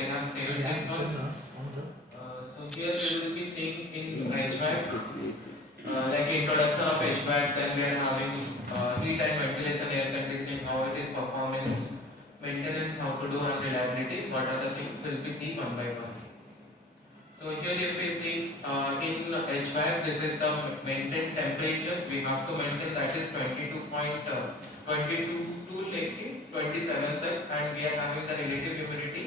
they have saved this one. So here we will be seeing in HVAC, like introduction of HVAC, then we are having heat and ventilation, air conditioning, how it is performance, maintenance, how to do, and reliability. What are the things will be seen one by one. So here if we see in HVAC, this is the maintained temperature. We have to maintain that is 22 to like 27 तक, and we are having the relative humidity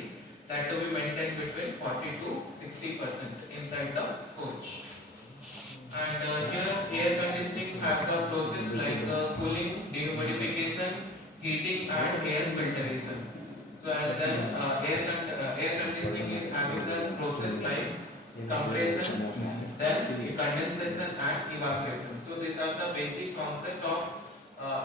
that to be maintained between 40 to 60% inside the coach. And here air conditioning have the process like cooling, dehumidification, heating, and air filtration. So and then air conditioning is having the process like compression, then condensation and evaporation. So these are the basic concept of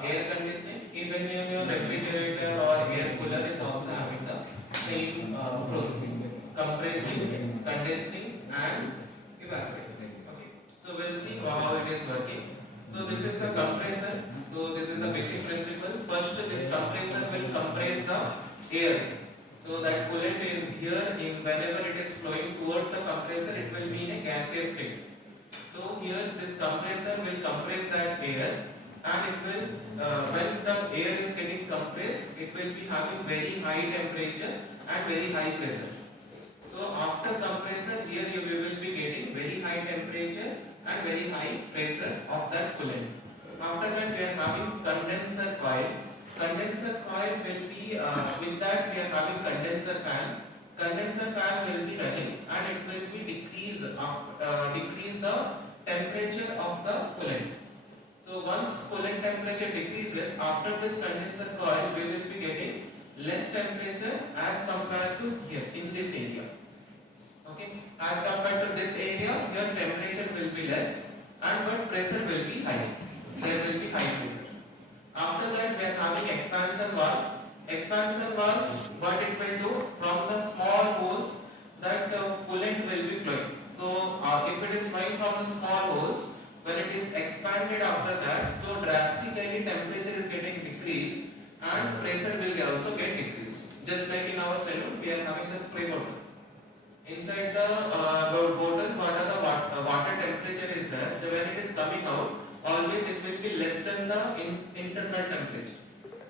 air conditioning. Even your refrigerator or air cooler is also having the same process: compressing, condensing, and evaporation. Okay. So we'll see how it is working. So this is the compressor. So this is the basic principle. First, this compressor will compress the air. So that coolant in here, whenever it is flowing towards the compressor, it will be in a gaseous state. So here this compressor will compress that air, and it will when the air is getting compressed, it will be having very high temperature and very high pressure. So after compressor, here you will be getting very high temperature and very high pressure of that coolant. After that, we are having condenser coil. Condenser coil will be with that we are having condenser fan. Condenser fan will be running, and it will be decrease the temperature of the coolant. So once coolant temperature decreases, after this condenser coil, we will be getting less temperature as compared to here in this area. Okay, as compared to this area, your temperature will be less, and but pressure will be high. There will be high pressure. After that, we are having expansion valve. Expansion valve, what it will do, from the small holes that coolant will be flowing. So if it is flowing from the small holes, when it is expanded after that, so drastically temperature is getting decreased and pressure will also get decreased. Just like in our salon, we are having the spray bottle. Inside the bottle, what are the water temperature is there. So when it is coming out, always it will be less than the internal temperature.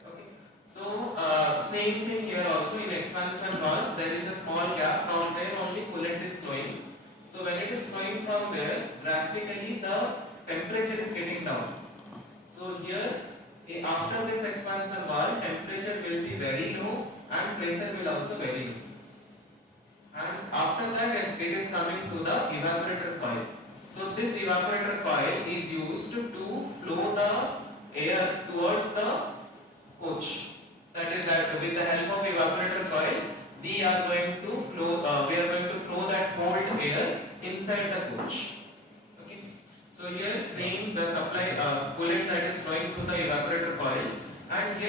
Okay. So same thing here also in expansion valve, there is a small gap, from there only coolant is flowing. So when it is flowing from there, drastically the temperature is getting down. So here after this expansion valve, temperature will be very low and pressure will also very low. And after that it is coming to the evaporator coil. So this evaporator coil is used to flow the air towards the coach. That is that with the help of evaporator coil, we are going to throw that cold air inside the coach. Okay. So here seeing the supply coolant that is flowing to the evaporator coil, and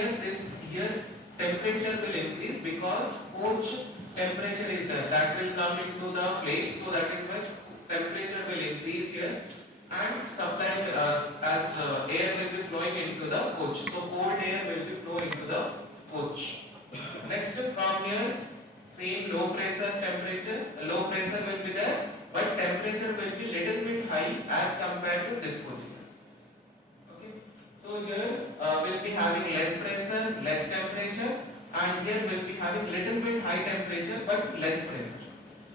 here temperature will increase because coach temperature is there, that will come into the plate. So that is why temperature will increase here, and sometimes as air will be flowing into the coach. So cold air will be flowing into the coach. Next from here, same low pressure low pressure will be there, but temperature will be little bit high as compared to this position. Okay. So here we'll be having less pressure, less temperature, and here we'll be having little bit high temperature but less pressure.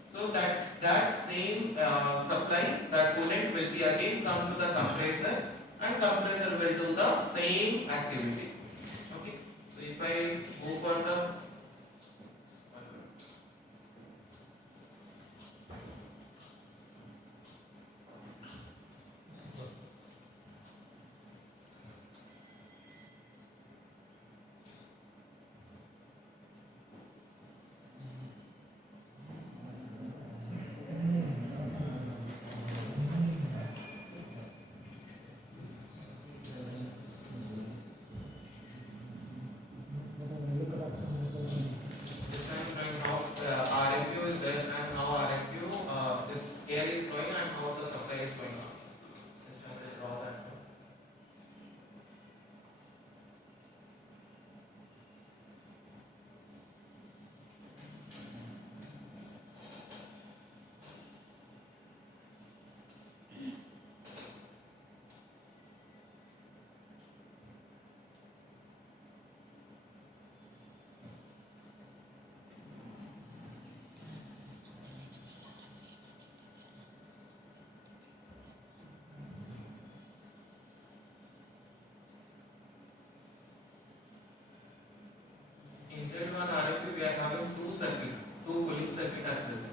So that same supply, that coolant will be again come to the compressor, and compressor will do the same activity. Okay. So if I go for the inside one RFU we are having two cooling circuit are present.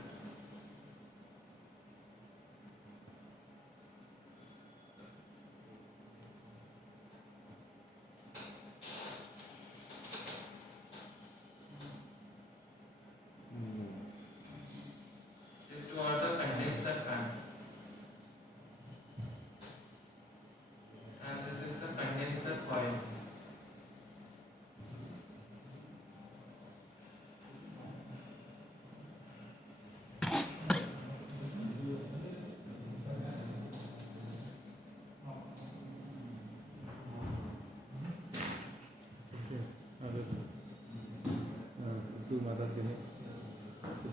These two are the condenser fan, and this is the condenser coil.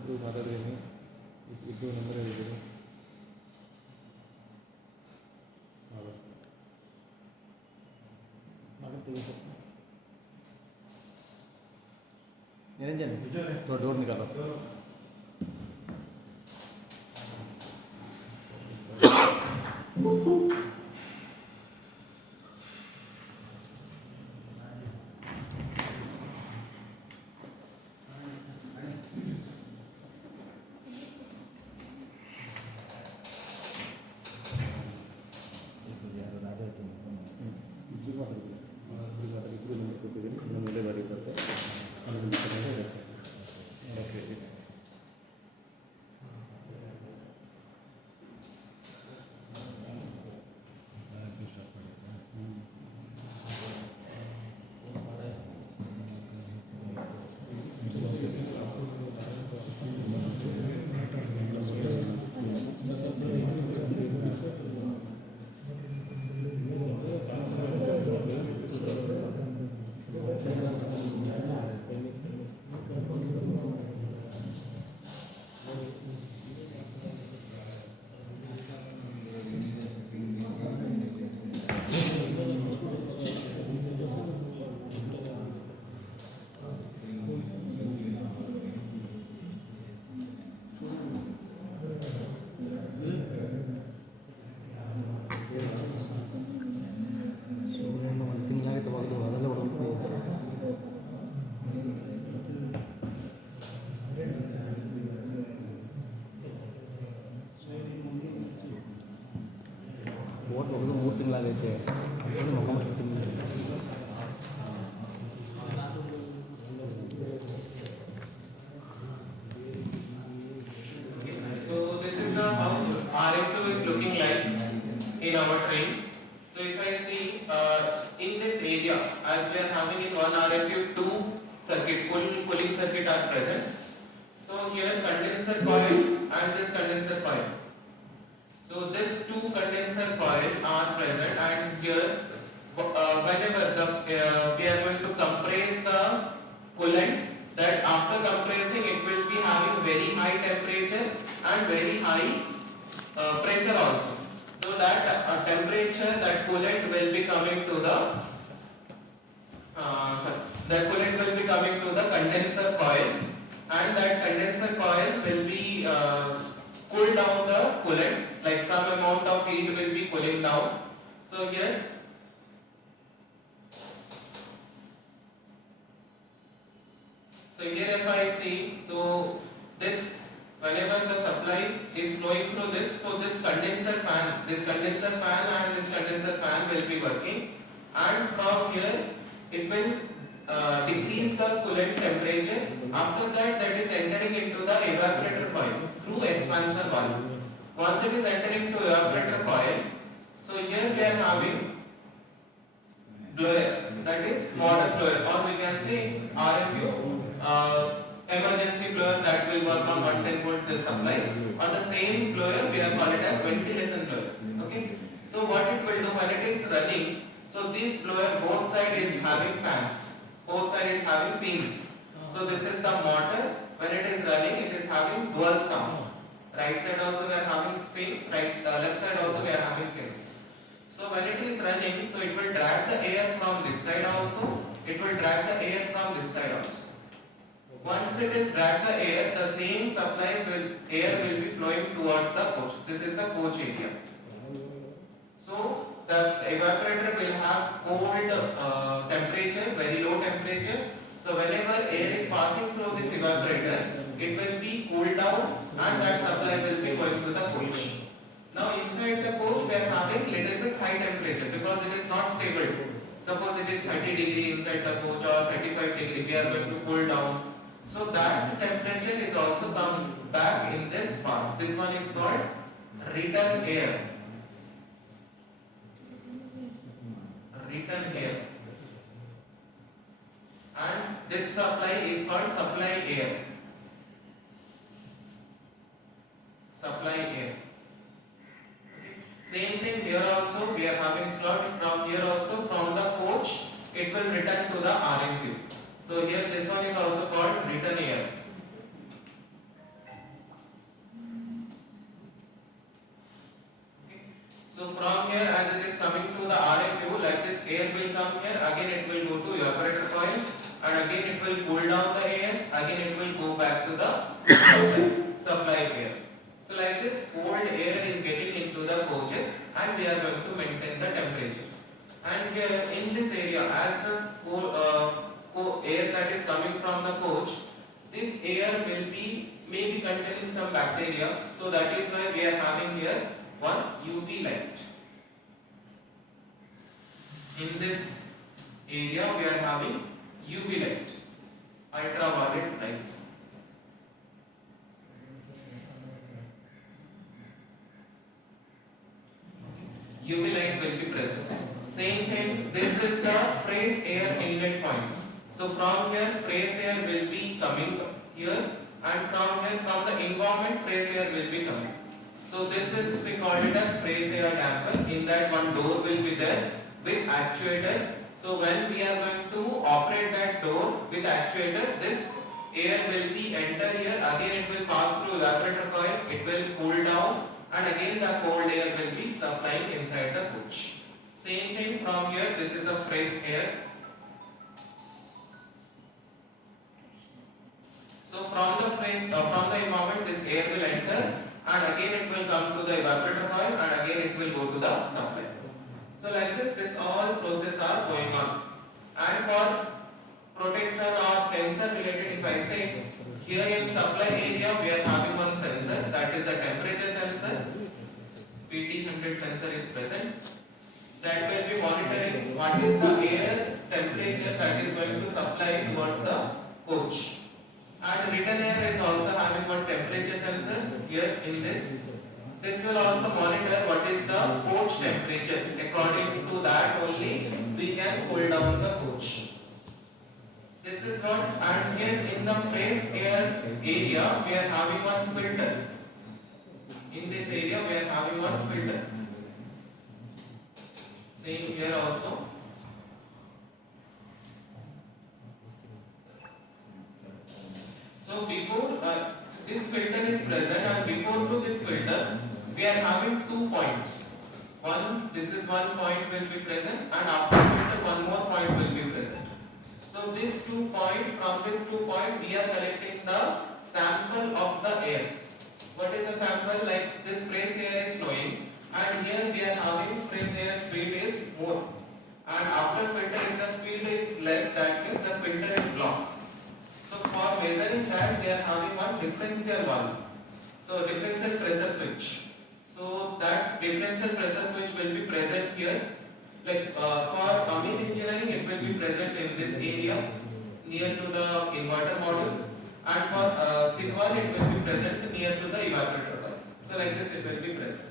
itu mata gini, itu nomornya gini. Makan tiga set. Ini aja nih. Door nih kalau. So this is the how RF2 is looking like in our train. So if I see in this area, as we are having in one RFU, two cooling circuit are present. So here condenser coil and this condenser coil. So this two condenser coil are present, and here whenever we are going to compress the coolant, that after compressing it will be having very high temperature and very high pressure also. So that temperature, that coolant will be coming to the condenser coil, and that condenser coil will be cool down the coolant, like some amount of heat will be cooling down. So here if I see, so this, whenever the supply is flowing through this, so this condenser fan and this condenser fan will be working, and from here it will decrease the coolant temperature. After that, that is entering into the evaporator coil through expansion valve. Once it is entering into evaporator coil, so here we are having blower, that is modern blower, or we can say RMU, emergency blower, that will work on 110 volt supply, or the same blower we are call it as ventilation blower. Okay, so what it will do when it is running, so this blower both side is having fans, both side is having pins. So this is the motor. When it is running, it is having dual sound. Right side also we are having pins, left side also we are having pins. So when it is running, so it will drag the air from this side also, it will drag the air from this side also. Once it is drag the air, the same air will be flowing towards the coach. This is the coach area. So the evaporator will have cold temperature, very low temperature. So So whenever air is passing through this evaporator, it will be cooled down and that supply will be going to the coach. Now inside the coach we are having little bit high temperature because it is not stable. Suppose it is 30 degree inside the coach or 35 degree, we are going to cool down. So that temperature is also come back in this part. This one is called return air. Return air. And this supply is called supply air. Supply air. Same thing here also, we are having slot from here also, from the coach it will return to the RM tube. So here this one is also called return air. Okay. So from here as it is coming through the RM tube, like this air will come here, again it will go to evaporator coil and again it will cool down the air, again it will go back to the supply air. So like this cold air is getting into the coaches and we are going to maintain the temperature. And here in this area as the air that is coming from the coach, this air will be maybe containing some bacteria. So that is why we are having here one UV light. In this area we are having UV light, ultraviolet lights. UV light will be present. Same thing, this is the fresh air inlet points. So from here fresh air will be coming here and from here from the environment fresh air will be coming. So this is, we call it as fresh air damper. In that one door will be there with actuator. So when we are going to operate that door with actuator, this air will be enter here, again it will pass through evaporator coil, it will cool down and again the cold air will be supplying inside the coach. Same thing from here, this is the fresh air. So from the environment this air will enter and again it will come to the evaporator coil and again it will go to the supply. So like this all process are going on. And for protection or sensor related, if I say here in supply area we are having one sensor, that is the temperature sensor. PT100 sensor is present. That will be monitoring what is the air's temperature that is going to supply towards the coach. And return air is also having one temperature sensor here in this. This will also monitor what is the coach temperature. According to that only we can cool down the coach. This is what, and here in the fresh air area we are having one filter. In this area we are having one filter. Same here also. So before this filter is present and before to this filter we are having 2 points. One, this is one point will be present and after filter one more point will be present. So this 2 point, from this 2 point we are collecting the sample of the air. What is the sample? Like this fresh air is flowing and here we are having fresh air speed is more and after filtering the speed is less, that means the filter is blocked. So for measuring that we are having one differential valve. So differential pressure switch. So that differential pressure switch will be present here. Like for Amit engineering it will be present in this area near to the inverter module and for Sidwal it will be present near to the evaporator coil. So like this it will be present.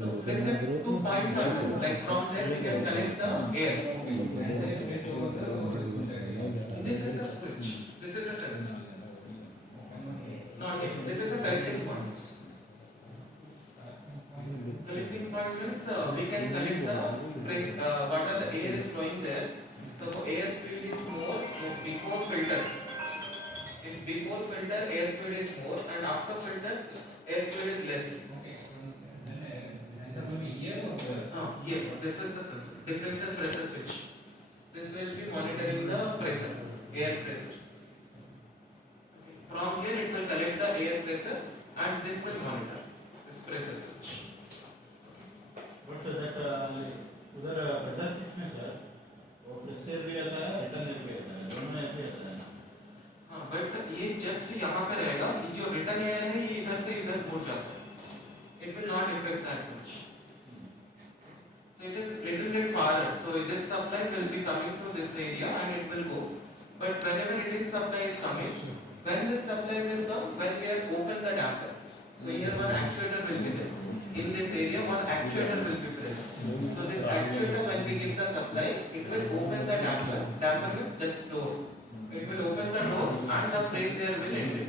So present 2 points also, like from there we can collect the air. This is the switch. This is the sensor. Not yet. This is the collecting point. Collecting point means we can collect the what are the air is flowing there. So air speed is more before filter. If before filter air speed is more and after filter air speed is less. Here, this is the sensor. Differential pressure switch. This will be monitoring the pressure, air pressure. From here it will collect the air pressure and this will monitor this pressure switch. But that उधर But whenever it is supply is coming, when this supply will come, when we are open the damper. So here one actuator will be there. In this area, one actuator will be present. So this actuator, when we give the supply, it will open the damper. Damper means just door. It will open the door and the press air will enter.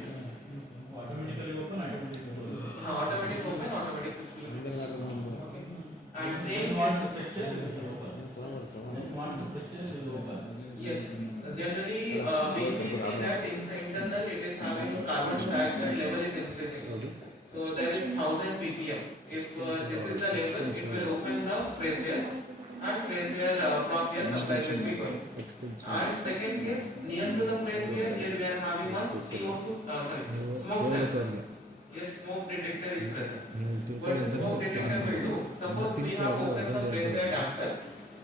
Automatically open, automatically close. Automatic open, automatic close. Okay. And same One section is open. One section is open. yes. Generally, we see that inside internal it is having carbon dioxide level is increasing. So there is 1000 ppm. If this is the level, it will open the press air and press air from here supply will be going. And second case, near to the press air, here we are having one CO2, smoke sensor. Yes, smoke detector is present. What the smoke detector will do? Suppose we have opened the press air damper.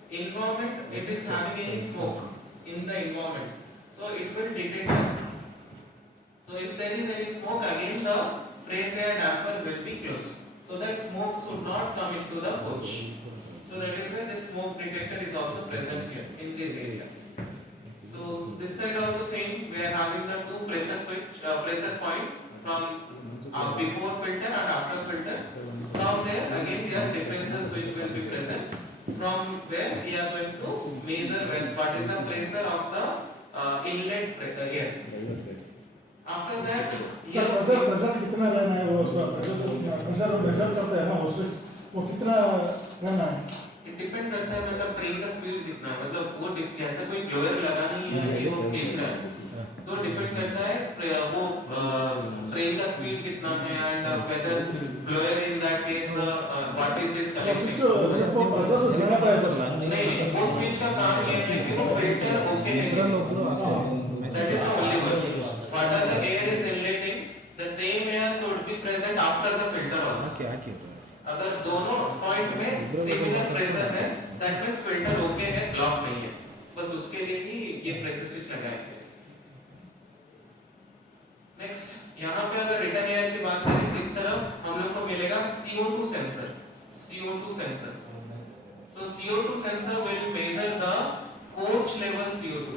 Environment, it is having any smoke in the environment. So it will detect that. So if there is any smoke, again the press air damper will be closed. So that smoke should not come into the coach. So that is why the smoke detector is also present here in this area. So this side also same, we are having the two pressure switch, pressure point from before filter and after filter. From there again here differential switch will be present. From where we are going to measure what is the pressure of the inlet air. After that, here pressure कितना रहना है वो pressure measure करते हैं ना उसमें वो कितना रहना है it depend करता है मतलब ट्रेन का स्पीड कितना है मतलब वो ऐसा कोई ग्लोअर लगा नहीं है कि वो खींच रहा है तो डिपेंड करता है वो ट्रेन का स्पीड कितना है and whether blower in that case what is this switch connection सिर्फ प्रेशर देना पड़ेगा नहीं वो स्विच का काम ये है कि वो फिल्टर ओके है that is only work what are the air is inletting the same air should be present after the filter also अगर दोनों पॉइंट में सिमिलर प्रेशर है दैट मींस फिल्टर ओके है ब्लॉक नहीं है बस उसके लिए ही ये प्रेशर स्विच लगाए थे नेक्स्ट यहाँ पे अगर रिटर्न एयर की बात करें इस तरफ हम लोग को मिलेगा CO2 sensor so CO2 sensor will measure the coach level CO2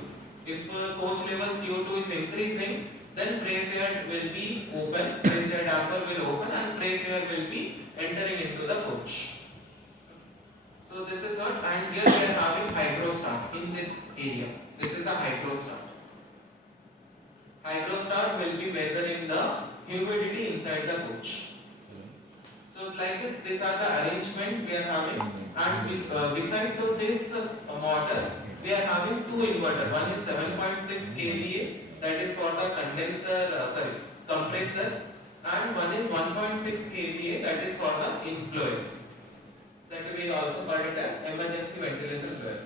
if coach level CO2 is increasing then press air will be open press air damper will open and press air will be entering into the coach. So this is what and here we are having hydrostat in this area. This is the hydrostat. Hydrostat will be measuring the humidity inside the coach. So like this, these are the arrangement we are having and beside to this motor we are having two inverter. One is 7.6 kVA that is for the condenser, compressor and one is 1.6 kVA that is for the inflow. That we also call it as emergency ventilation valve.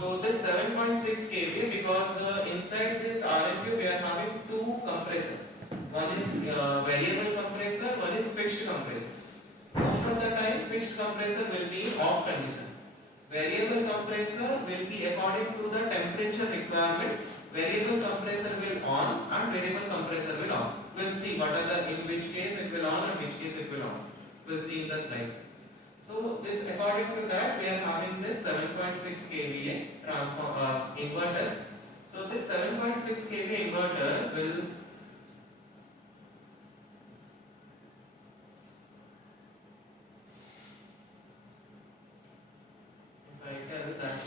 So this 7.6 kVA because inside this RFU we are having two compressor. One is variable compressor, one is fixed compressor. Most of the time fixed compressor will be off condition. Variable compressor will be according to the temperature requirement. Variable compressor will on and variable compressor will off. We'll see what are the in which case it will on and which case it will on. We'll see in the slide. So this according to that we are having this 7.6 kVA inverter. So this 7.6 kVA inverter will if I tell that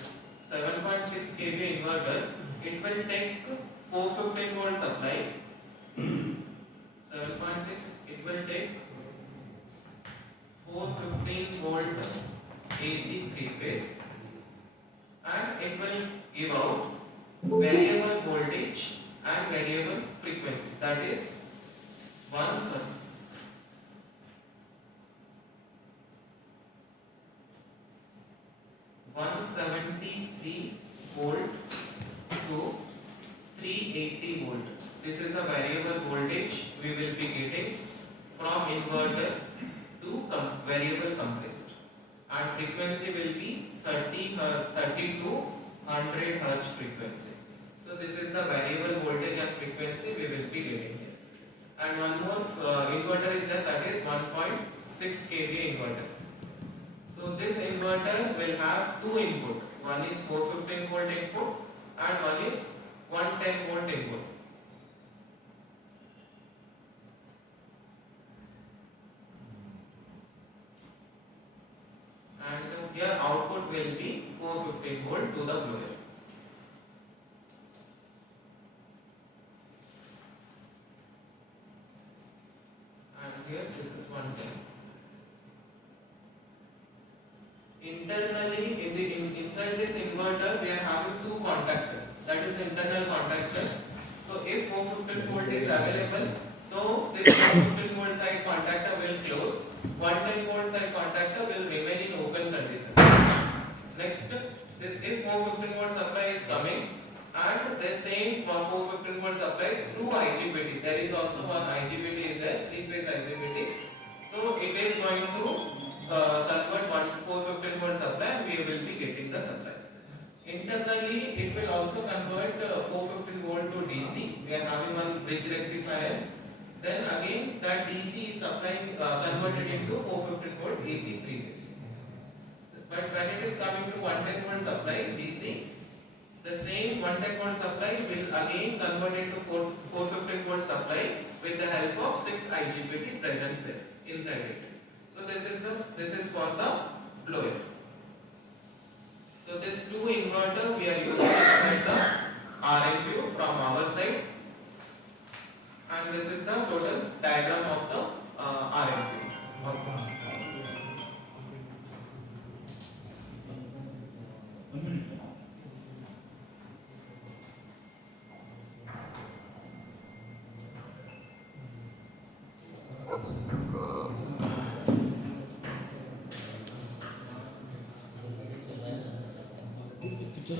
7.6 kVA inverter it will take 415 volt supply 7.6 it will take 415 volt AC three phase and it will give out variable voltage and variable frequency that is 173 volt to 380 volt. This is the variable voltage we will be getting from inverter to variable compressor and frequency will be 30 to 100 Hz frequency. So this is the variable voltage and frequency we will be getting here. And one more inverter is there that is 1.6 kVA inverter. So this inverter will have two input. One is 415 volt input and one is 1 internally inside this inverter we are having two contactors, that is internal contactor. So if 415 volt is available, so this 415 volt side contactor will close, 110 volt side contactor will remain in open condition. Next, this if 415 volt supply is coming and the same 415 volt supply through IGBT, there is also one IGBT is there, 3-phase IGBT. So it is going to convert 415 volt supply and we will be getting the supply. Internally it will also convert 415 volt to DC. We are having one bridge rectifier. Then again that DC is supplying converted into 415 volt AC 3-phase. But when it is coming to 110 volt supply DC, the same 110 volt supply will again convert into 415 volt supply with the help of 6 IGBT present there inside it. So this is for the blower. So this 2 inverter we are using inside the RMU from our side, and this is the total diagram of the RMU of this. I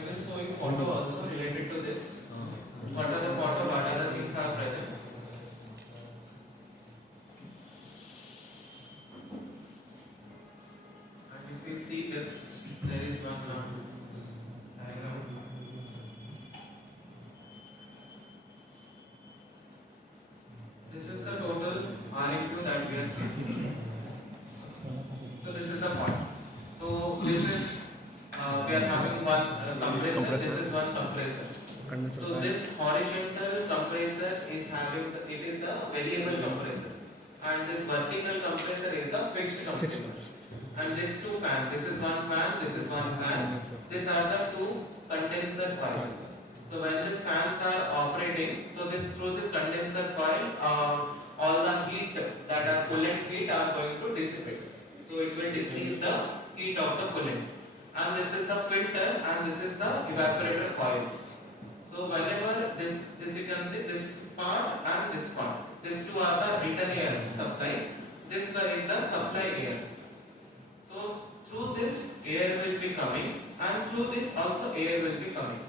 will show you photo also related to this. What are the photo, what are the things are present. And if we see this, there is one diagram. This is the total RMQ that we are seeing. So this is the point. So this is we are having one compressor. This is one compressor. So this horizontal compressor is having it is the variable compressor, and this vertical compressor is the fixed compressor. And this 2 fan. This is one fan. This is one fan. These are the 2 condenser coil. So when these fans are operating, so this through this condenser coil, all the heat that are coolant heat are going to dissipate. So it will decrease the heat of the coolant. And this is the filter and this is the evaporator coil. So whenever this you can see this part and this part. These 2 are the return air supply. This is the supply air. So through this air will be coming and through this also air will be coming.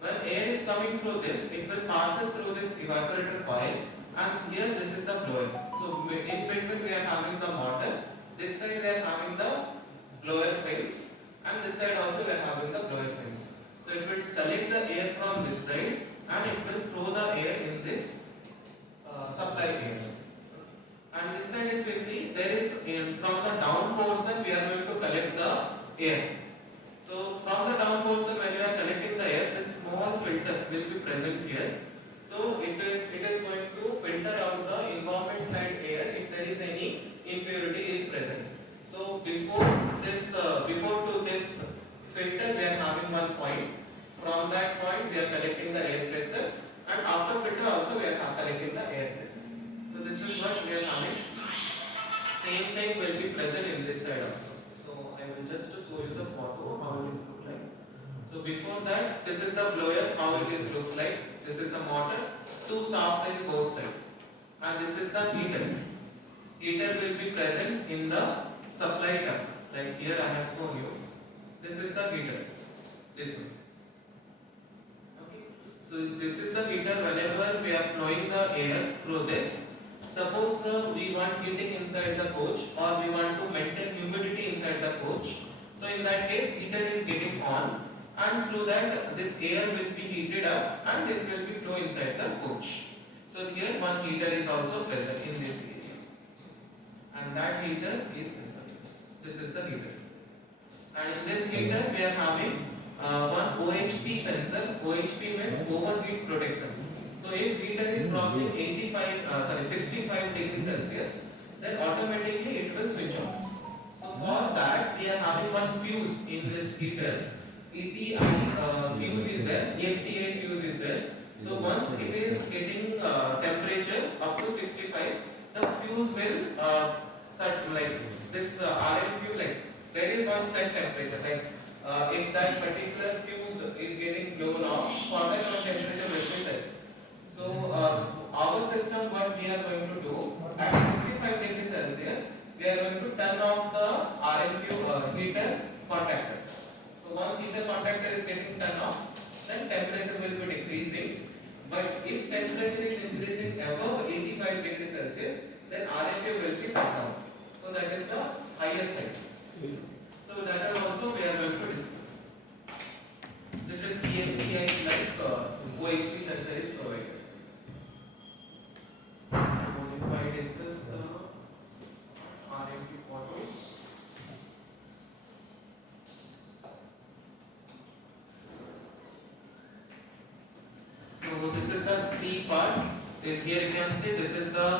When air is coming through this, it will passes through this evaporator coil, and here this is the blower. So in between we are having the motor. This side we are having the blower fins, and this side also we are having the blower fins. So it will collect the air from this side and it will throw the air in this supply air. And this side if we see, there is from the down portion we are going to collect the air. So from the down portion when we are collecting the air, this small filter will be present here. So it is going to filter out the environment side air if there is any impurity is present. So before to this filter we are having one point. From that point we are collecting the air pressure, and after filter also we are collecting the air pressure. So this is what we are having. Same thing will be present in this side also. So I will just show you the photo how it is look like. So before that, this is the blower how it is looks like. This is the motor, 2 shaft in both sides, and this is the heater. Heater will be present in the supply tub. Like here I have shown you. This is the heater. This one. Okay. So this is the heater. Whenever we are flowing the air through this, suppose we want heating inside the coach, or we want to maintain humidity inside the coach. So in that case, heater is getting on, and through that this air will be heated up, and this will be flow inside the coach. So here one heater is also present in this area, and that heater is this one. This is the heater, and in this heater we are having one OHP sensor. OHP means overheat protection. So if heater is crossing 65 degrees Celsius, then automatically it will switch on. So for that we are having one fuse in this heater. ETI fuse is there, EFTA fuse is there. So once it is getting temperature up to 65, the fuse will set like this RMQ, like there is one set temperature, like if that particular fuse is getting blown off, for that one temperature will be set. So our system, what we are going to do at 65 degrees Celsius, we are going to turn off the RMQ heater contactor. So once heater contactor is getting turned off, then temperature will be decreasing. But if temperature is increasing above 85 degrees Celsius, then RMQ will be shut down. So that is the highest side. So that is also we are going to discuss. This is DSPI like OHP sensor is provided. If I discuss the RMQ photos. So this is the three part. Here you can see this is the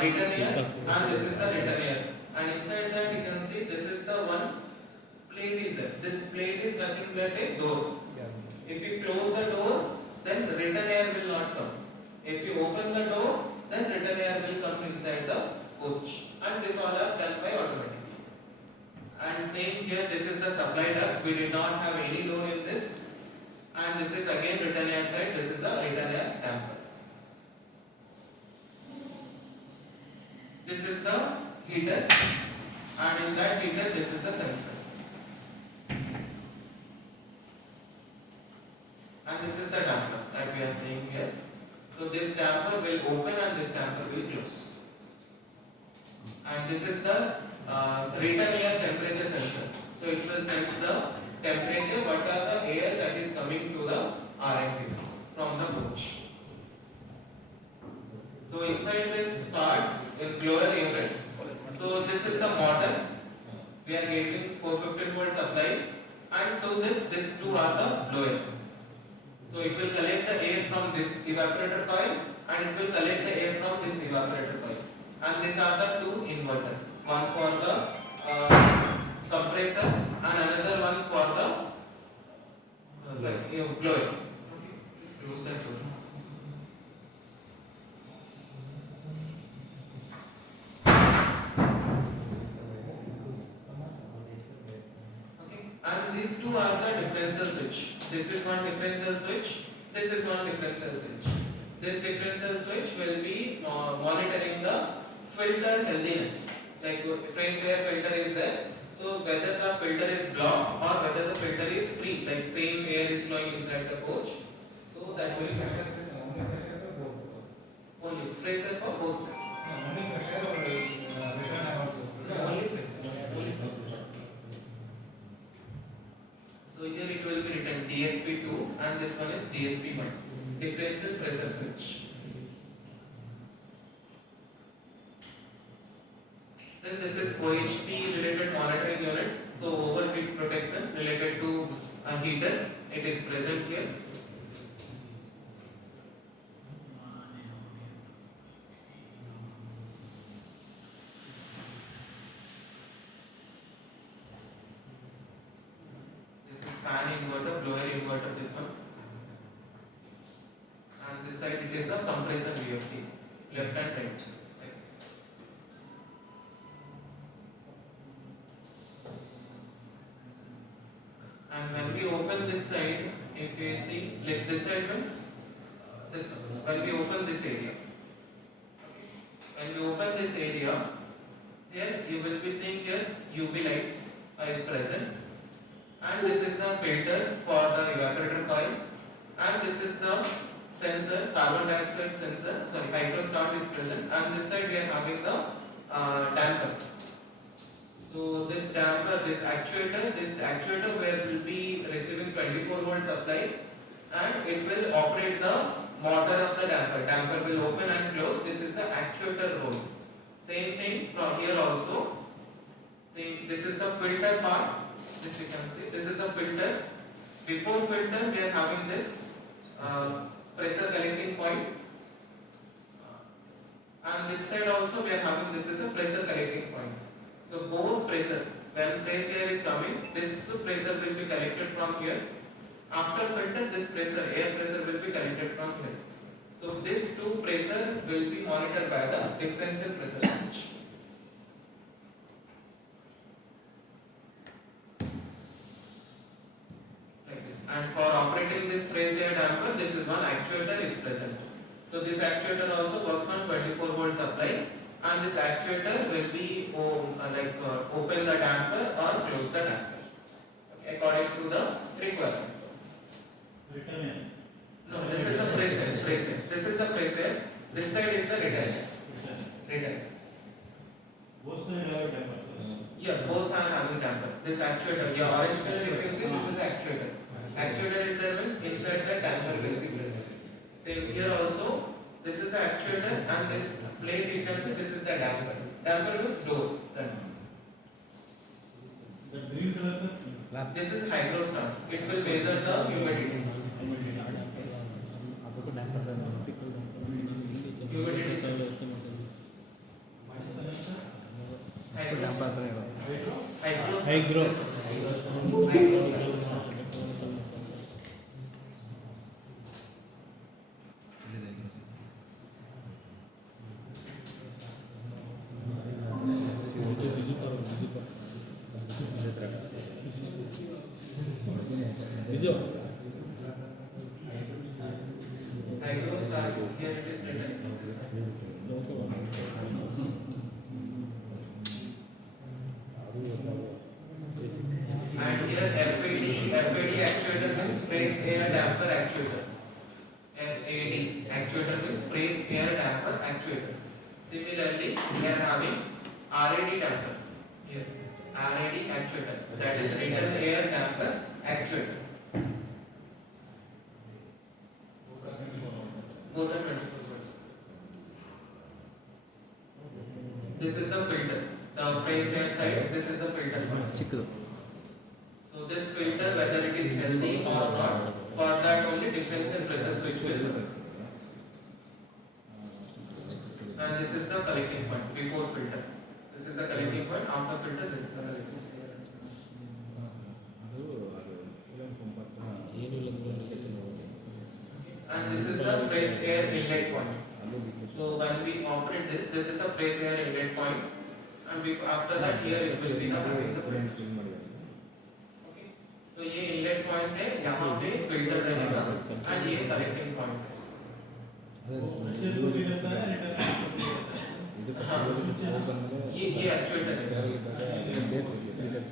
return air and this is the return air. And inside that you can see this is the one plate is there. This plate is nothing but a door. If you close the door, then the return air will not come. If you open the door, then return air will come inside the coach. And this all are done by automatically. And same here, this is the supply duct. We did not have any door in this. And this is again return air side. This is the return air damper. This is the heater, and in that heater this is the sensor, and this is the damper that we are seeing here. So this damper will open and this damper will close, and this is the return air temperature sensor. So it will sense the temperature, what are the air that is coming to the RMQ from the coach. So inside this part in blower unit, so this is the motor. We are getting 415 volt supply, and to this, these two are the blower. So it will collect the air from this evaporator coil, and it will collect the air from this evaporator coil. And these are the two inverters. One for the compressor, and another one for the blower. Okay, please close that door. And these two are the differential switch. This is one differential switch. This is one differential switch. This differential switch will be monitoring the filter healthiness. Like fresh air filter is there. So whether the filter is blocked or whether the filter is free, like same air is flowing inside the coach. So that will only fresh air for both sides. Only fresh air or only fresh air. Only fresh air. So here it will be written DSP2 and this one is DSP1, differential pressure switch. Then this is OHP related monitoring unit. So overheat protection related to a heater, it is present here. Fan inverter, blower inverter, this one. And this side it is a compressor VFD, left and right. Like this. And when we open this side, if you see, like this side means this one. When we open this area, when we open this area, here you will be seeing here UV lights is present. And this is the filter for the evaporator coil, and this is the sensor, carbon dioxide sensor, sorry, hydrostat is present, and this side we are having the damper. So this damper, this actuator where will be receiving 24 volt supply, and it will operate the motor of the damper. Damper will open and close. This is the actuator role. Same thing from here also. See, this is the filter part. This you can see, this is the filter. Before filter we are having this pressure collecting point, and this side also we are having, this is the pressure collecting point. So both pressure, when fresh air is coming, this pressure will be collected from here. After filter, this pressure, air pressure will be collected from here. So this two pressure will be monitored by the differential pressure switch. And for operating this phase air damper, this is one actuator is present. So this actuator also works on 24 volt supply, and this actuator will be open the damper or close the damper, okay, according to the requirement. Return air. No, this is the press air. This is the press air. This side is the return air. Return. Return. Both sides have a damper, sir. Yeah, both are having damper. This actuator, yeah, orange color if you see, this is the actuator. Actuator is there means inside the damper will be present. Same here also, this is the actuator and this plate you can see this is the damper. Damper means door. The green color, sir. This is hydrostat. It will measure the humidity. Humidity sensor. Hydro. Hydrostat, here it is written. And here FAD actuator means press air damper actuator. FAD actuator means press air damper actuator. Similarly, we are having RAD damper. Here, RAD actuator, that is return air damper actuator. Both are 24%. This is the filter. The press air side, this is the filter. ಚಿಕ್ಕದು. So this filter, whether it is healthy or not, for that only difference in pressure switch will be. And this is the collecting point before filter. This is the collecting point. After filter, this is the collecting point. And this is the press air inlet point. So when we operate this is the press air inlet point. And after that, here it will be having the filter. Okay. So ये inlet point है, यहाँ पे filter रहेगा, and ये collecting point है. Pressure को भी रहता है, रिटर्न हाँ, ये actuator है.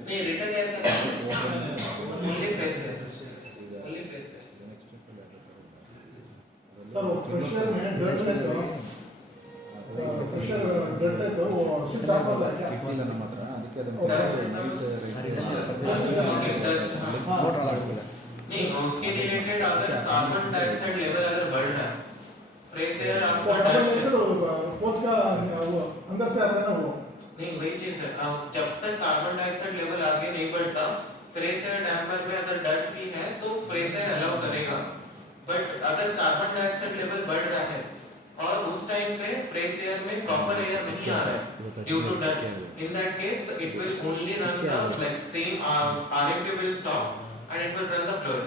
नहीं, return air का only press air. Only press air. Sir वो प्रेशर में डर्ट है तो प्रेशर डर्ट है तो वो स्विच ऑफ होता है क्या? ಶ್ವಾಸನ ಮಾತ್ರ ಅದಕ್ಕೆ ಅದನ್ನು नहीं, उसके रिलेटेड अगर कार्बन डाइऑक्साइड लेवल अगर बढ़ रहा है, प्रेस एयर आपको पोच का वो अंदर से आता है ना वो नहीं, वही चीज है. जब तक कार्बन डाइऑक्साइड लेवल आगे नहीं बढ़ता, प्रेस एयर डैम्पर में अगर डर्ट भी है तो प्रेस एयर अलाउ करेगा. बट अगर कार्बन डाइऑक्साइड लेवल बढ़ रहा है और उस टाइम पे प्रेस एयर में प्रॉपर एयर नहीं आ रहा है due to dirt, in that case it will only run the like same RMP will stop and it will run the fluid.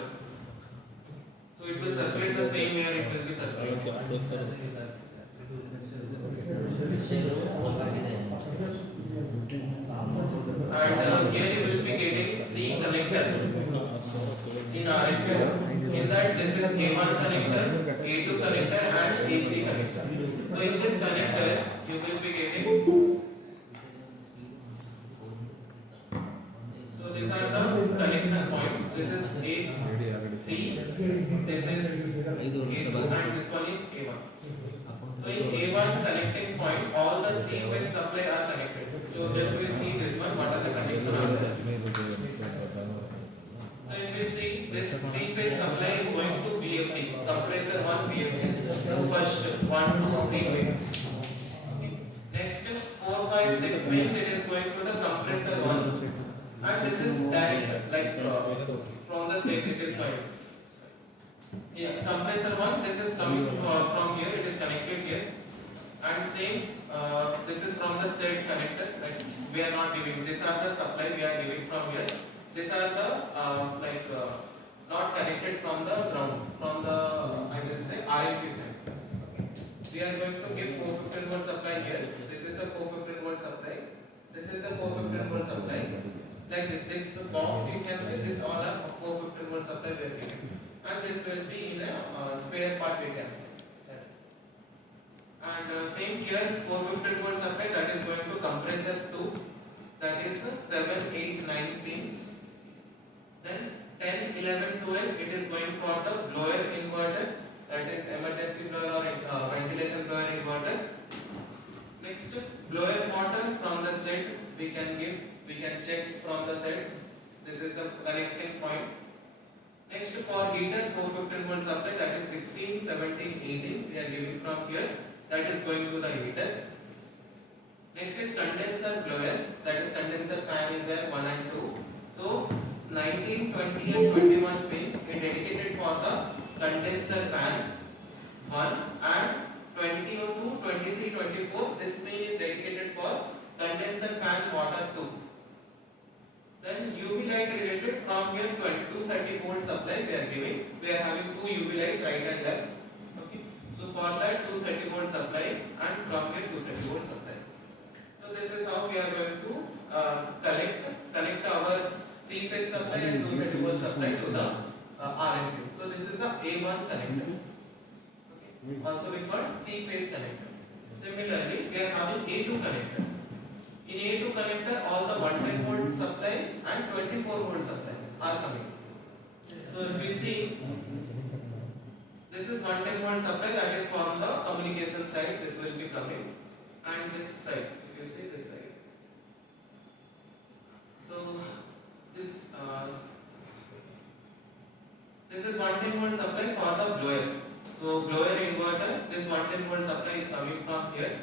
So it will circulate the same air, it will be circulated. And here you will be getting three connectors in RMP. In that this is A1 connector, A2 connector and A3 connector. So in this connector you will be getting, so these are the connection point. This is A3, this is A2 and this one is A1. So in A1 connecting point all the three phase supply are connected. So just we see this one, what are the connections are there. So if we see this three phase supply is going to BFD, compressor 1 BFD, first 1, 2, 3 waves. Okay. Next 4, 5, 6 waves it is going to the compressor 1, and this is direct like from the same it is going. Yeah, compressor 1 this is coming from here, it is connected here, and same this is from the state connector, like we are not giving, these are the supply we are giving from here. These are the not connected from the ground, from the I will say RMP side. Okay. We are going to give 415 volt supply here. This is a 415 volt supply. This is a 415 volt supply. Like this box you can see this all are 415 volt volt supply we are giving, and this will be in a spare part we can say. And same here 415 volt supply, that is going to compressor 2, that is 7, 8, 9 pins. Then 10, 11, 12 it is going for the blower inverter, that is emergency blower or ventilation blower inverter. Next, blower motor from the set we can check from the set. This is the connecting point. Next, for heater 415 volt supply, that is 16, 17, 18 we are giving from here, that is going to the heater. Next is condenser blower, that is condenser fan is there 1 and 2. So 19, 20 and 21 pins is dedicated for the condenser fan 1, and 22, 23, 24 this pin is dedicated for condenser fan water 2. Then UV light related from here 230 volt supply we are giving. We are having two UV lights right and left. Okay. So for that 230 volt supply, and from here 230 volt supply. So this is how we are going to connect our 3-phase supply and 230 volt supply to the RMU. So this is the A1 connector. Okay. Also we call 3-phase connector. Similarly, we are having A2 connector. In A2 connector, all the 110 volt supply and 24 volt supply are coming. So if you see, this is 110 volt supply, that is from the communication side, this will be coming, and this side, if you see this side. So this is 110 volt supply for the blower. So blower inverter, this 110 volt supply is coming from here.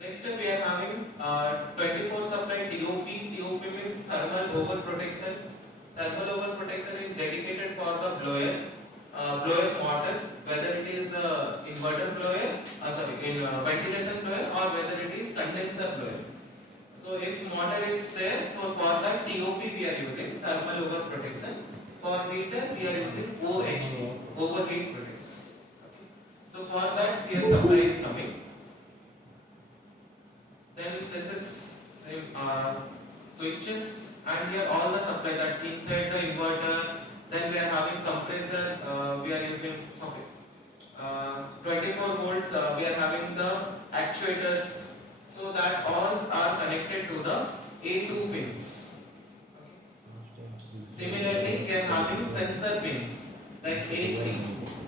Next we are having 24 supply TOP. TOP means thermal overprotection. Thermal overprotection is dedicated for the blower motor, whether it is inverter blower, ventilation blower, or whether it is condenser blower. So if motor is there, so for that TOP we are using thermal overprotection. For heater we are using OHP, overheat protection. So for that here supply is coming. Then this is same switches, and here all the supply that inside the inverter. Then we are having compressor, we are using 24 volts, we are having the actuators, so that all are connected to the A2 pins. Similarly, we are having sensor pins like A3.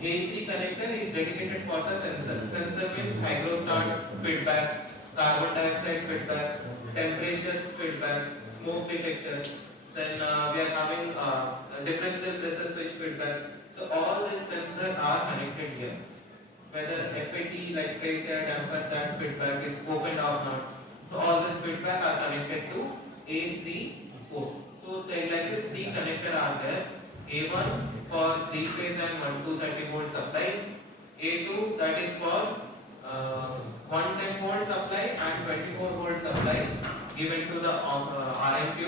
A3 connector is dedicated for the sensor. Sensor means hydrostat, feedback, carbon dioxide feedback, temperatures feedback, smoke detector. Then we are having differential pressure switch feedback. So all these sensors are connected here. Whether FAT like phase air damper, that feedback is opened or not. So all this feedback are connected to A3 port. So like this 3 connector are there. A1 for 3 phase and 230 volt supply. A2 that is for 110 volt supply and 24 volt supply given to the RMQ,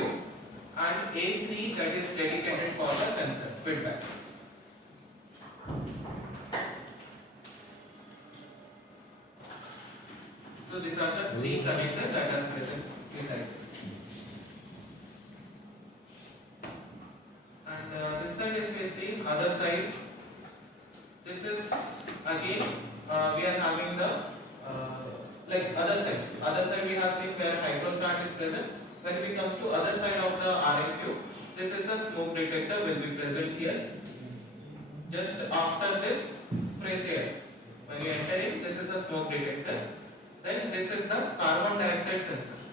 and A3 that is dedicated for the sensor feedback. So these are the 3 connectors that are present beside this. And this side, if we see other side, this is again we are having the like other side. Other side we have seen where hydrostat is present. When we comes to other side of the RMQ, this is the smoke detector will be present here. Just after this fresh air, when you enter in, this is the smoke detector. Then this is the carbon dioxide sensor.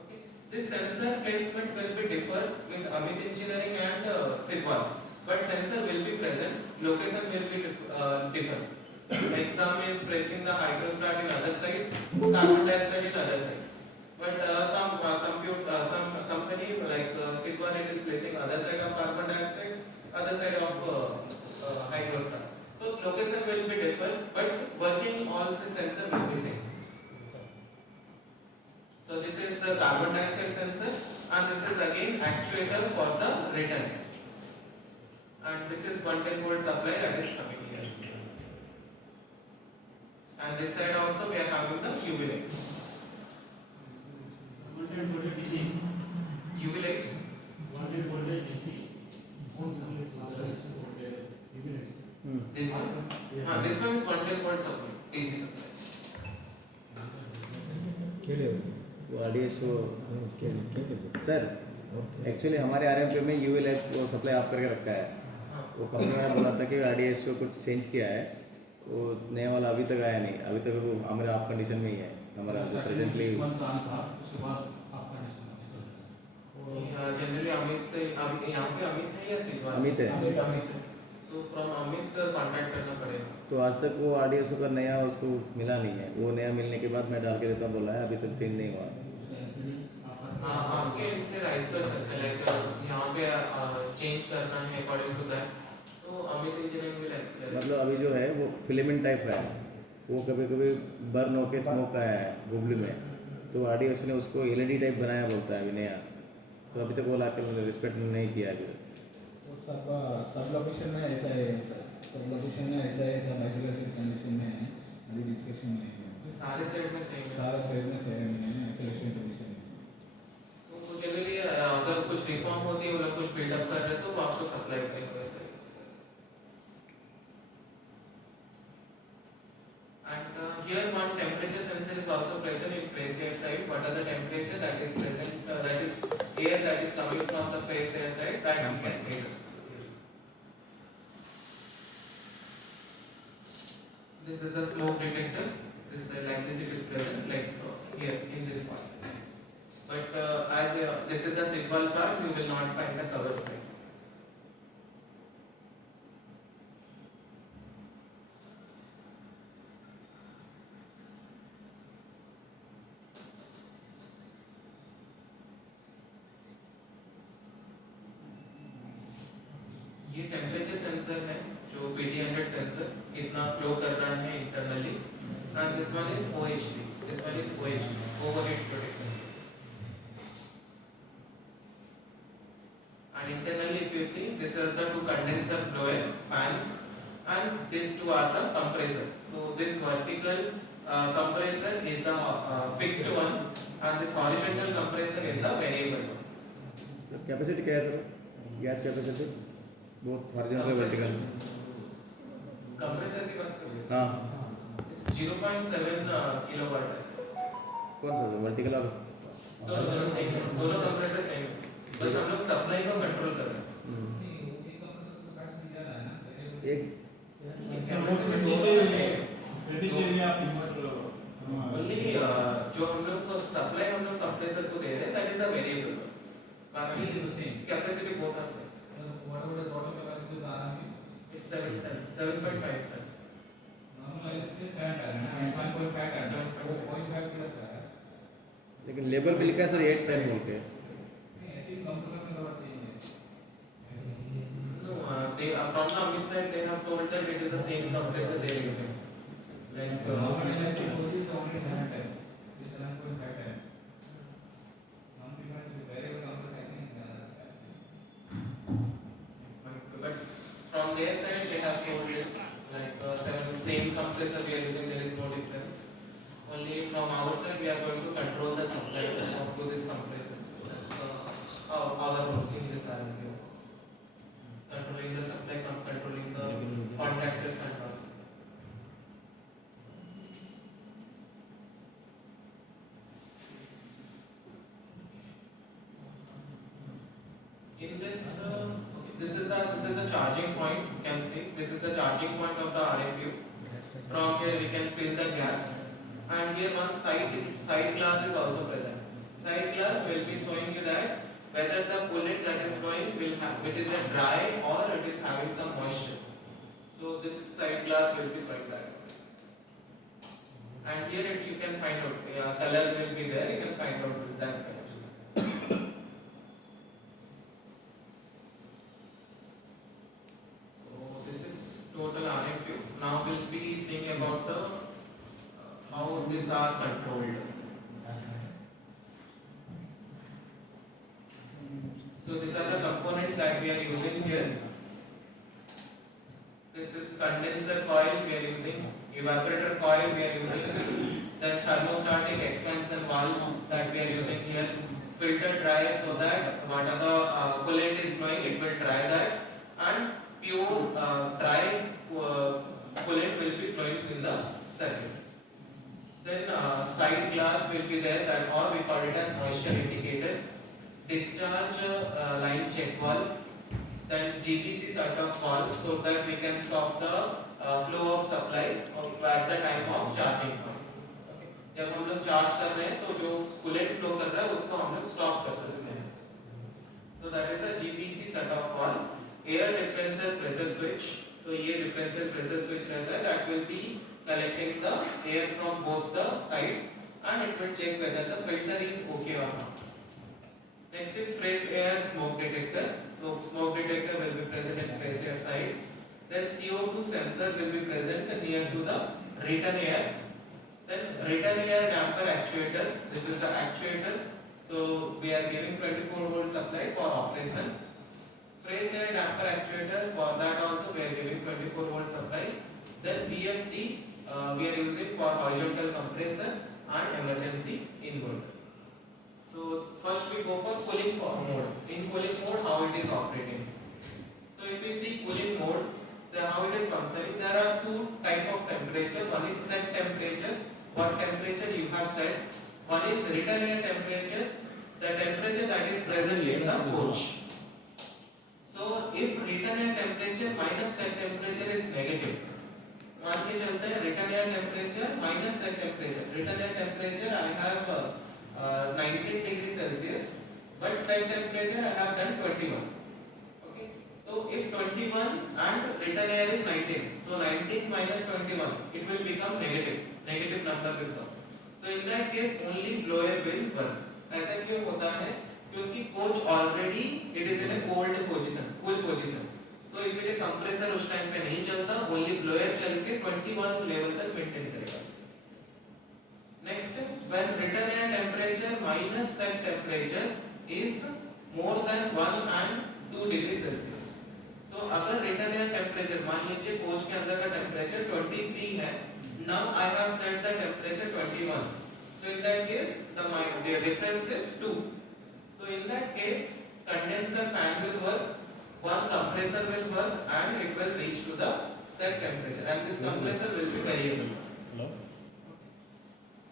Okay. This sensor placement will be differ with Amit Engineering and Sidwal, but sensor will be present. Location will be different. Like some is placing the hydrostat in other side, carbon dioxide in other side. But some company like Sidwal, it is placing other side of carbon dioxide, other side of hydrostat. So location will be different, but working all the sensor will be same. So this is a carbon dioxide sensor, and this is again actuator for the return. And this is 110 volt supply that is coming here. And this side also we are having the UV lights. Voltage DC. UV lights. What is voltage DC? This one? This one is 110 volt supply, DC supply. ಕೇಳಿ वो RDS वो ಕೇಳಿ sir actually हमारे RMP में UV light वो supply of करके रखा है। हाँ, वो कंपनी ने बोला था कि RDS को कुछ चेंज किया है, वो नया वाला अभी तक आया नहीं, अभी तक वो हमारे ऑफ कंडीशन में ही है हमारा प्रेजेंटली। जनरली अमित यहाँ पे अमित है या सिद्धार्थ? अमित है। अमित है। So from अमित कांटेक्ट करना पड़ेगा। तो आज तक वो RDS का नया उसको मिला नहीं है, वो नया मिलने के बाद मैं डाल के देता बोला है, अभी तक चेंज नहीं हुआ। आपके इनसे राइज कर सकते हैं, लाइक यहाँ पे चेंज करना है अकॉर्डिंग टू दैट, तो अमित इंजीनियरिंग विल एक्सेलरेट। मतलब अभी जो है वो फिलामेंट टाइप है, वो कभी कभी बर्न होके स्मोक आया है बुबली में, तो RDS ने उसको LED टाइप बनाया बोलता है अभी नया, तो अभी तक वो ला के रिस्पेक्ट नहीं किया अभी। सब लोकेशन में ऐसा है सर, सब लोकेशन में ऐसा है, सब आइसोलेशन कंडीशन में है, अभी डिस्कशन नहीं है, सारे सेट में सेम है। सारा शहर में सेम है, आइसोलेशन कंडीशन में। तो जनरली अगर कुछ रिफॉर्म होती है, अगर कुछ बिल्डअप कर रहे हैं तो वो आपको सप्लाई करेंगे वैसे। And here one temperature sensor is also present in face air side. What are the temperature that is present? That is air that is coming from the face air side that we can measure. This is a smoke detector. This like this it is present like here in this part. But as this is the simple part, you will not find the cover side. ये temperature sensor है जो PD100 sensor कितना flow कर रहा है internally, and this one is OHD, this one is OHD, overheat protection. And internally if you see, these are the two condenser blower fans and these two are the compressor. So this vertical compressor is the fixed one and this horizontal compressor is the variable one. Sir capacity क्या है sir, gas capacity बहुत horizontal vertical? Compressor की बात करें, हाँ 0.7 kilowatt है। कौन सा सर, वर्टिकल और दोनों सेम है, दोनों कंप्रेसर सेम है, बस हम लोग सप्लाई को कंट्रोल कर रहे हैं। एक कंप्रेसर में दोनों का सेम है, ओनली जो हम लोग को सप्लाई हम लोग कंप्रेसर को दे रहे हैं दैट इज अ वेरिएबल, बाकी कैपेसिटी बहुत है। It's 7 ton, 7.5 ton. लेकिन लेबल पे लिखा है सर 8 10 बोल के। So they from the Amit side they have told that it is the same compressor they are using. Like but from their side they have told this like same compressor we are using, there is no difference. Only from our side we are going to control the supply of to this compressor. That's our work in this RMQ. Controlling the supply, controlling the contactors and all. In this, this is the charging point. You can see this is the charging point of the RMQ. From here we can fill the gas, and here one side glass is also present. Side glass will be showing you that whether the coolant that is flowing will have it is a dry or it is having some moisture. So this side glass will be showing that. And here you can find out color will be there. You can find out that color. So this is total RMQ. Now we'll be seeing about the how these are controlled. So these are the components that we are using here. This is condenser coil we are using, evaporator coil we are using, then thermostatic expansion valve that we are using here, filter dryer so that whatever coolant is flowing it will dry that, and pure dry valve, then GBC sort of valve, so that we can stop the flow of supply at the time of charging point. Okay. जब हम लोग charge कर रहे हैं तो जो coolant flow कर रहा है उसको हम लोग स्टॉप कर सकते हैं. So that is the GBC set of valve. Air differential pressure switch. तो ये differential pressure switch रहता है, that will be collecting the air from both the side and it will check whether the filter is okay or not. Next is fresh air smoke detector. So smoke detector will be present at fresh air side. Then CO2 sensor will be present near to the return air. Then return air damper actuator. This is the actuator. So we are giving 24 volt supply for operation. Fresh air damper actuator, for that also we are giving 24 volt supply. Then VFD we are using for horizontal compressor and emergency inverter. So first we go for cooling mode. In cooling mode, how it is operating. So if we see cooling mode, then how it is functioning, there are two type of temperature. One is set temperature, what temperature you have set. One is return air temperature, the temperature that is present in the coach. So if return air temperature minus set temperature is negative, मान के चलते हैं return air temperature minus set temperature. Return air temperature I have 19 degrees Celsius, but set temperature I have done 21. Okay, so if 21 and return air is 19, so 19 minus 21, it will become negative number will come. So in that case only blower will work. ऐसा क्यों होता है? क्योंकि coach already it is in a cold position, cool position. So इसलिए compressor उस time पे नहीं चलता, ओनली ब्लोअर चल के 21 लेवल तक मेंटेन करेगा. Next, when return air temperature minus set temperature is more than 1 and 2 degree Celsius. So अगर रिटर्न एयर टेम्परेचर, मान लीजिए कोच के अंदर का टेम्परेचर 23 है, now I have set the temperature 21. So in that case the difference is 2. So in that case condenser fan will work, one compressor will work and it will reach to the set temperature, and this compressor will be variable.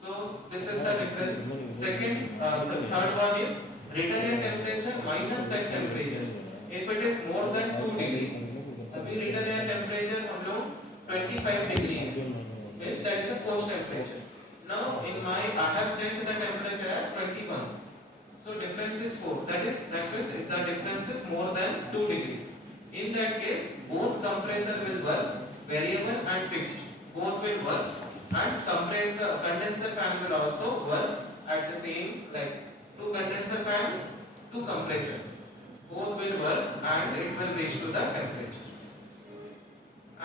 So this is the difference. Second, the third one is return air temperature minus set temperature. If it is more than 2 degree, अभी return air temperature हम लोग 25 degree है, means that is the coach temperature. Now in my I have set the temperature as 21. So difference is 4. That means the difference is more than 2 degree. In that case, both compressor will work, variable and fixed. Both will work, and condenser fan will also work at the same, like 2 condenser fans, 2 compressor. Both will work and it will reach to the temperature.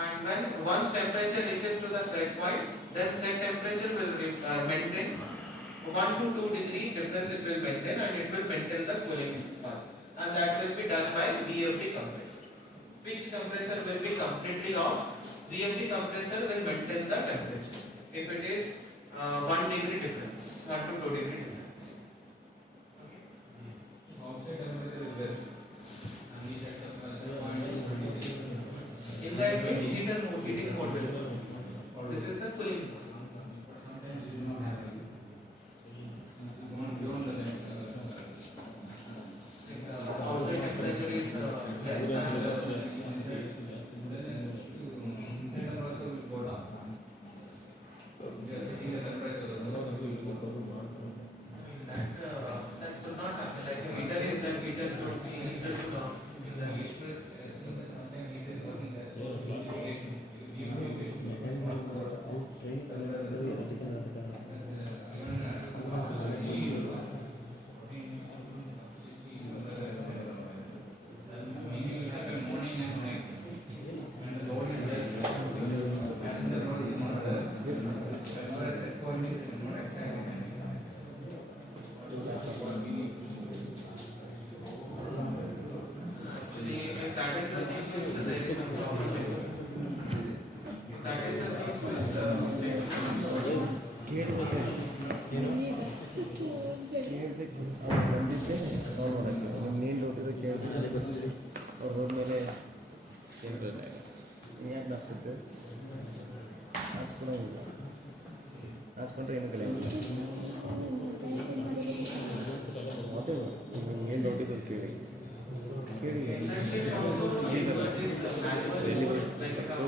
And when once temperature reaches to the set point, then set temperature will maintain 1 to 2 degree difference, it will maintain, and it will maintain the cooling path, and that will be done by VFD compressor. Fixed compressor will be completely off. VFD compressor will maintain the temperature if it is 1 degree difference, 1 to 2 degree difference. Okay. Outside temperature is less. And we set temperature In that case, heating mode will work. This is the cooling mode. sometimes you do not have it. You want beyond the Outside temperature is less. inside temperature will go down. We are setting the temperature. That should not happen. Like the meter is there, meter should be meter should not be in the meter. Sometimes it is working as well. Actually, if that is the thing, so there is some problem. If that is the thing, main road पे खेल और road ಮೇಲೆ ಯಾಕೆ hospital ಹಾಸ್ಕೊಂಡ್ರೆ ಏನು ಕಲಿಯಲ್ಲ ಅದು main ರೋಡಿಗೆ ಬರ್ತೀವಿ Like a